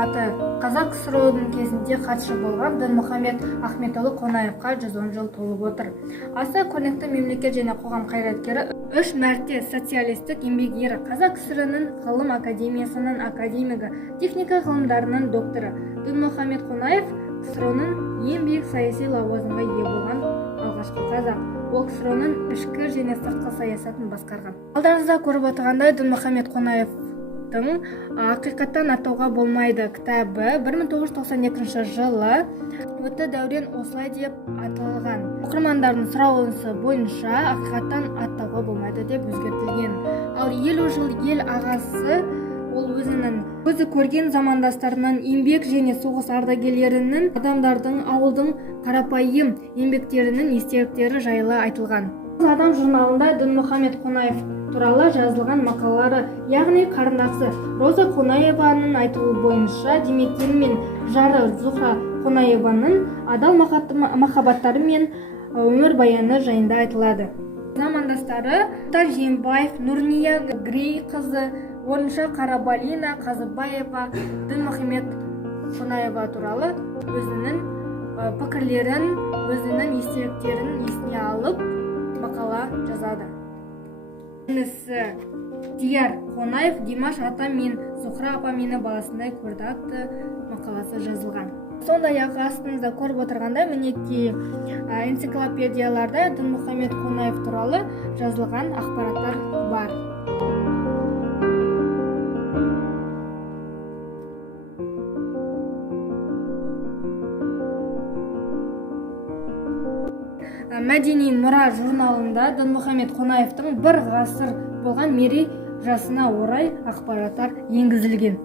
азаматы, Қазақ КСР-ның кезінде хатшы болған Дінмұхамед Ахметұлы Қонаевқа 110 жыл толып отыр. Аса көрнекті мемлекет және қоғам қайраткері, 3 мәрте социалистік еңбек ері, Қазақ КСР-ның ғылым академиясының академигі, техника ғылымдарының докторы. Дінмұхамед Қонаев КСР-ның ең биік саяси лауазымға ие болған алғашқы қазақ. Ол КСР-ның ішкі және сыртқы саясатын басқарған. Алдарыңызда көріп отырғандай, Дінмұхамед Қонаевтың «Ақиқаттан аттауға болмайды» кітабы 1992 жылы өтті дәурен осылай деп аталған. Оқырмандардың сұрауынсы бойынша «Ақиқаттан аттауға болмайды» деп өзгертілген. Ал елу жыл ел ағасы ол өзінің көзі көрген замандастарының, еңбек және соғыс ардагерлерінің, адамдардың, ауылдың қарапайым еңбектерінің естеліктері жайлы айтылған. Адам журналында Дінмұхамед Қонаев туралы жазылған мақалалары, яғни қарындасы Роза Қонаеваның айтуы бойынша, Демекең мен жары Зухра Қонаеваның адал махаббаттары мен өмір баяны жайында айтылады. Замандастары Жиенбаев, Нұрния Грей қызы, орынша Қарабалина Қазыбаева Дінмұхамед Қонаева туралы өзінің пікірлерін, өзінің естеліктерін есіне алып мақала жазады. Інісі Дияр Қонаев Димаш ата мен Зухра апа мені баласындай көрді атты мақаласы жазылған. Сондай-ақ астыңызда көріп отырғанда мінекей энциклопедияларда Дінмұхамед Қонаев туралы жазылған ақпараттар бар. Мәдени мұра журналында Дінмұхамед Қонаевтың бір ғасыр болған мерей жасына орай ақпараттар енгізілген.